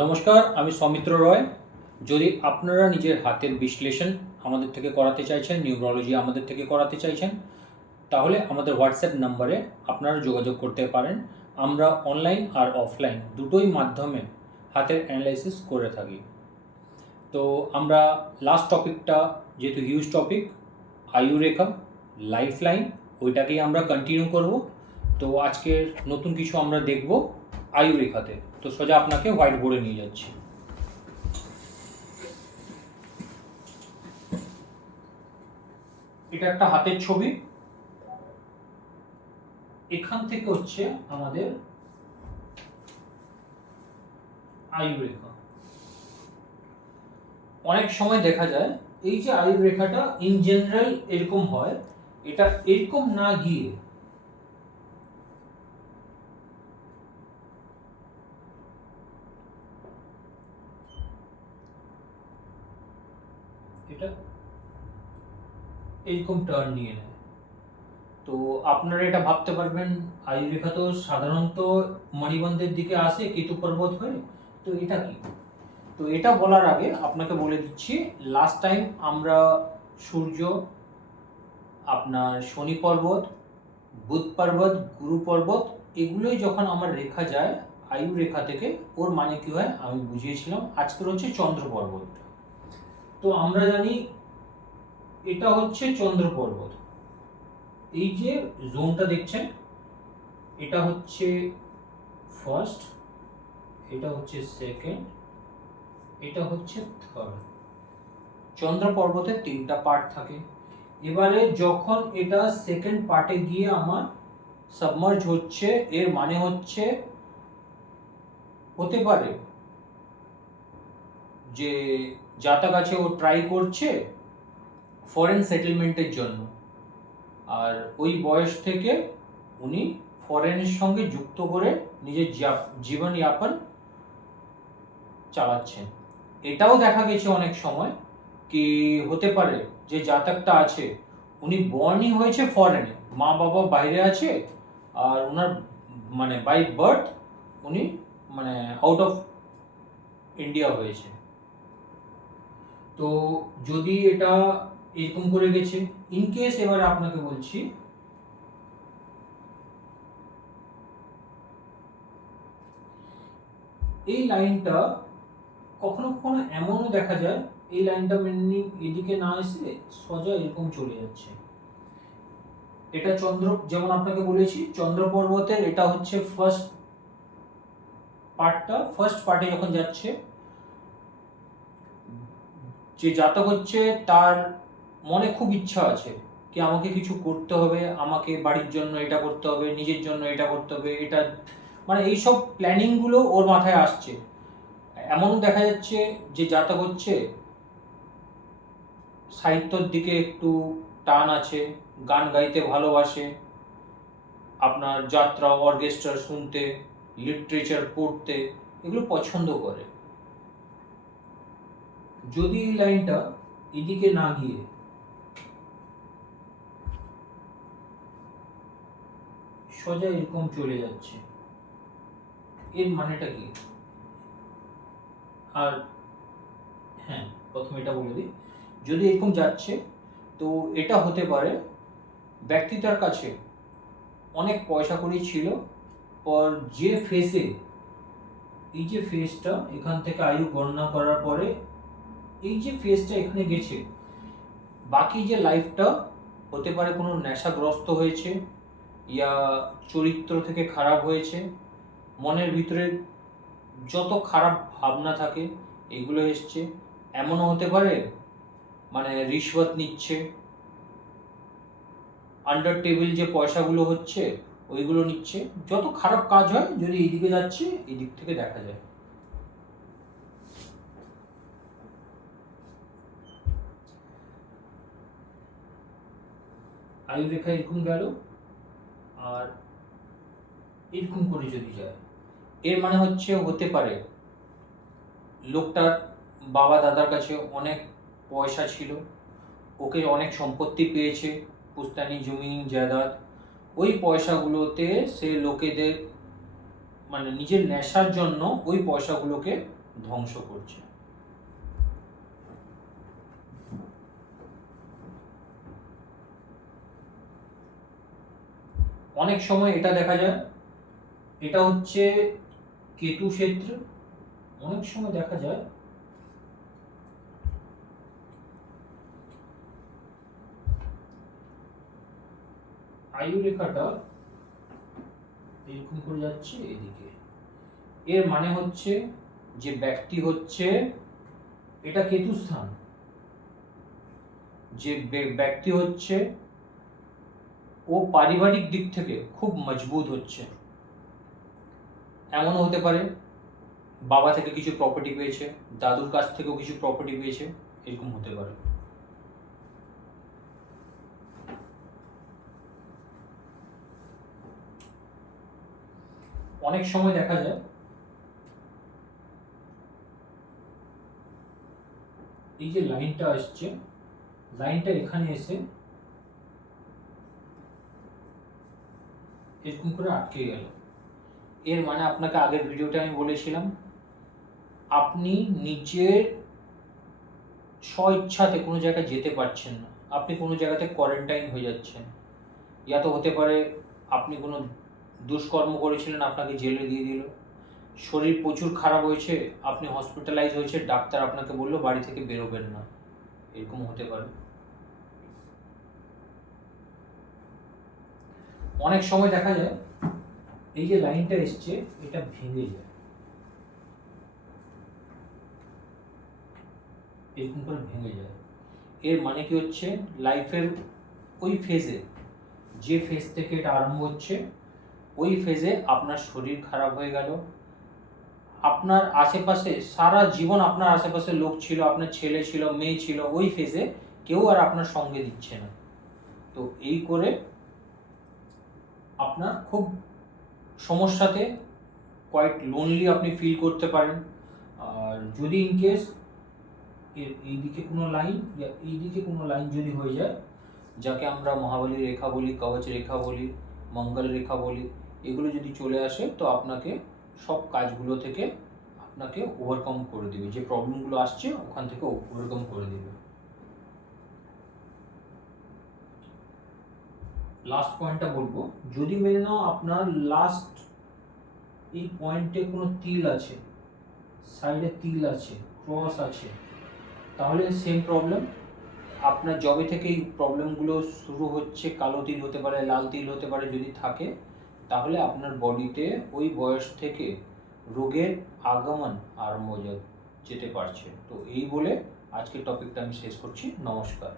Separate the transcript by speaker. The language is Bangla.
Speaker 1: নমস্কার, আমি সৌমিত্র রয়। যদি আপনারা নিজের হাতের বিশ্লেষণ আমাদের থেকে করাতে চাইছেন নিউরোলজি আমাদের থেকে করাতে চাইছেন, তাহলে আমাদের হোয়াটসঅ্যাপ নাম্বারে আপনারা যোগাযোগ করতে পারেন। আমরা অনলাইন আর অফলাইন দুটোই মাধ্যমে হাতের অ্যানালাইসিস করে থাকি। তো আমরা লাস্ট টপিকটা যেহেতু হিউজ টপিক আয়ু রেখা লাইফ লাইন ওইটাকেই আমরা কন্টিনিউ করব। তো আজকের নতুন কিছু আমরা দেখব। আয়ু রেখাতে তো সোজা আপনাকে হোয়াইট বোর্ডে নিয়ে যাচ্ছি। এটা একটা হাতের ছবি। এখান থেকে হচ্ছে আমাদের আয়ু রেখা অনেক সময় দেখা যায়, এই যে আয়ু রেখাটা ইন জেনারেল এরকম হয়, এটা এরকম না গিয়ে এটা এইরকম টার্ন নিয়ে নেয়। তো আপনারা এটা ভাবতে পারবেন আয়ু রেখা তো সাধারণত মণিবন্ধের দিকে আসে, কেতু পর্বত হয়ে, তো এটা কি? তো এটা বলার আগে আপনাকে বলে দিচ্ছি লাস্ট টাইম আমরা সূর্য, আপনার শনি পর্বত, বুধ পর্বত, গুরু পর্বত, এগুলোই যখন আমার রেখা যায় আয়ু রেখা থেকে, ওর মানে কি হয় আমি বুঝিয়েছিলাম, আজকের হচ্ছে চন্দ্র পর্বত তো আমরা জানি এটা হচ্ছে চন্দ্র পর্বত। এই যে জোনটা দেখছেন, এটা হচ্ছে ফার্স্ট এটা হচ্ছে সেকেন্ড এটা হচ্ছে থার্ড চন্দ্র পর্বতের তিনটা পার্ট থাকে। এবারে যখন এটা সেকেন্ড পার্টে গিয়ে আমার সাবমার্জ হচ্ছে, এর মানে হচ্ছে, হতে পারে যে জাতক আছে ও ট্রাই করছে ফরেন সেটেলমেন্টের জন্য। আর ওই বয়স থেকে উনি ফরেনের সঙ্গে যুক্ত করে নিজের জীবনযাপন চালাচ্ছেন। এটাও দেখা গেছে অনেক সময় কি হতে পারে যে জাতকটা আছে, উনি বর্নই হয়েছে ফরেনে মা বাবা বাইরে আছে আর ওনার মানে বাই বার্থ উনি মানে আউট অফ ইন্ডিয়া হয়েছে। তো যদি এটা এরকম করে গেছে ইন কেস এবারে আপনাকে বলছি, এই লাইনটা কখনো কখনো এমনও দেখা যায়, এই লাইনটা মেনলি এদিকে না এসে সোজা এরকম চলে যাচ্ছে। এটা চন্দ্র, যেমন আপনাকে বলেছি, চন্দ্র পর্বতের এটা হচ্ছে ফার্স্ট পার্টটা ফার্স্ট পার্টে যখন যাচ্ছে যে জাতক হচ্ছে তার মনে খুব ইচ্ছা আছে কি আমাকে কিছু করতে হবে, আমাকে বাড়ির জন্য এটা করতে হবে, নিজের জন্য এটা করতে হবে, এটা মানে এইসব প্ল্যানিংগুলো ওর মাথায় আসছে। এমন দেখা যাচ্ছে যে জাতক হচ্ছে সাহিত্যর দিকে একটু টান আছে, গান গাইতে ভালোবাসে, আপনার যাত্রা অর্কেস্ট্রা শুনতে লিটারেচার পড়তে, এগুলো পছন্দ করে। যদি এই লাইনটা এদিকে না গিয়ে সোজা এরকম চলে যাচ্ছে, এর মানেটা কি? আর হ্যাঁ প্রথমে এটা বলে দিই। যদি এরকম যাচ্ছে, তো এটা হতে পারে ব্যক্তিটার কাছে অনেক পয়সা কড়ি ছিল, পর যে ফেসে এই যে ফেসটা এখান থেকে আয়ু গণনা করার পরে এই যে ফেসটা এখানে গেছে, বাকি যে লাইফটা হতে পারে কোনো নেশাগ্রস্ত হয়েছে, ইয়া চরিত্র থেকে খারাপ হয়েছে, মনের ভিতরে যত খারাপ ভাবনা থাকে, এগুলো এসছে। এমনও হতে পারে মানে রিশ্বত নিচ্ছে আন্ডার টেবিল যে পয়সাগুলো হচ্ছে, ওইগুলো নিচ্ছে। যত খারাপ কাজ হয়, যদি এইদিকে যাচ্ছে এই দিক থেকে দেখা যায়। আয়ু রেখা এরকম গেল, আর এরকম করে যদি যায় এর মানে হচ্ছে হতে পারে লোকটার বাবা দাদার কাছে অনেক পয়সা ছিল, ওকে অনেক সম্পত্তি পেয়েছে, পুস্তানি, জমি, জায়দাদ। ওই পয়সাগুলোতে সে লোকেদের মানে নিজের নেশার জন্য ওই পয়সাগুলোকে ধ্বংস করছে। অনেক সময় এটা দেখা যায়, এটা হচ্ছে কেতু ক্ষেত্র, অনেক সময় দেখা যায় আয়ু রেখাটা এরকম করে যাচ্ছে এদিকে। এর মানে হচ্ছে যে ব্যক্তি হচ্ছে, এটা কেতু স্থান যে ব্যক্তি হচ্ছে ও পারিবারিক দিক থেকে খুব মজবুত হচ্ছে। এমনও হতে পারে, বাবা থেকে কিছু প্রপার্টি পেয়েছে, দাদুর কাছ থেকেও কিছু প্রপার্টি পেয়েছে, এরকম হতে পারে। অনেক সময় দেখা যায়, এই যে লাইনটা আসছে, লাইনটা এখানে এসে এরকম করে আটকে গেল। এর মানে আপনাকে আগের ভিডিওতে আমি বলেছিলাম, আপনি নিজের স্ব ইচ্ছাতে কোনো জায়গায় যেতে পারছেন না। আপনি কোনো জায়গাতে কোয়ারেন্টাইন হয়ে যাচ্ছেন। ইয়া তো হতে পারে আপনি কোনো দুষ্কর্ম করেছিলেন, আপনাকে জেলে দিয়ে দিল। শরীর প্রচুর খারাপ হয়েছে, আপনি হসপিটালাইজ হয়েছে ডাক্তার আপনাকে বলল বাড়ি থেকে বেরোবেন না। এরকম হতে পারে। অনেক সময় দেখা যায়, এই যে লাইনটা এসছে, এটা ভেঙে যায়। এরকম করে ভেঙে যায়। এর মানে কি হচ্ছে? লাইফের ওই ফেজে যে ফেজ থেকে এটা আরম্ভ হচ্ছে, ওই ফেজে আপনার শরীর খারাপ হয়ে গেল। আপনার আশেপাশে সারা জীবন আপনার আশেপাশে লোক ছিল, আপনার ছেলে ছিল, মেয়ে ছিল, ওই ফেজে কেউ আর আপনার সঙ্গে দিচ্ছে না। তো এই করে আপনার খুব সমস্যাতে কোয়াইট লোনলি আপনি ফিল করতে পারেন। আর যদি ইন কেস এইদিকে কোনো লাইন এইদিকে কোনো লাইন যদি হয়ে যায়, যাকে আমরা মহাবলী রেখা বলি, কবচ রেখা বলি, মঙ্গল রেখা বলি, এগুলো যদি চলে আসে, তো আপনাকে সব কাজগুলো থেকে আপনাকে ওভারকাম করে দেবে। যে প্রবলেমগুলো আসছে, ওখান থেকে ওভারকাম করে দেবে। লাস্ট পয়েন্টটা বলব। যদি মেনে নাও, আপনার লাস্ট এই পয়েন্টে কোনো তিল আছে সাইডে তিল আছে ক্রস আছে, তাহলে সেম প্রবলেম আপনার জবে থেকে এই প্রবলেমগুলো শুরু হচ্ছে, কালো তিল হতে পারে, লাল তিল হতে পারে, যদি থাকে, তাহলে আপনার বডিতে ওই বয়স থেকে রোগের আগমন আরম্ভ যেতে পারছে। তো এই বলে আজকের টপিকটা আমি শেষ করছি। নমস্কার।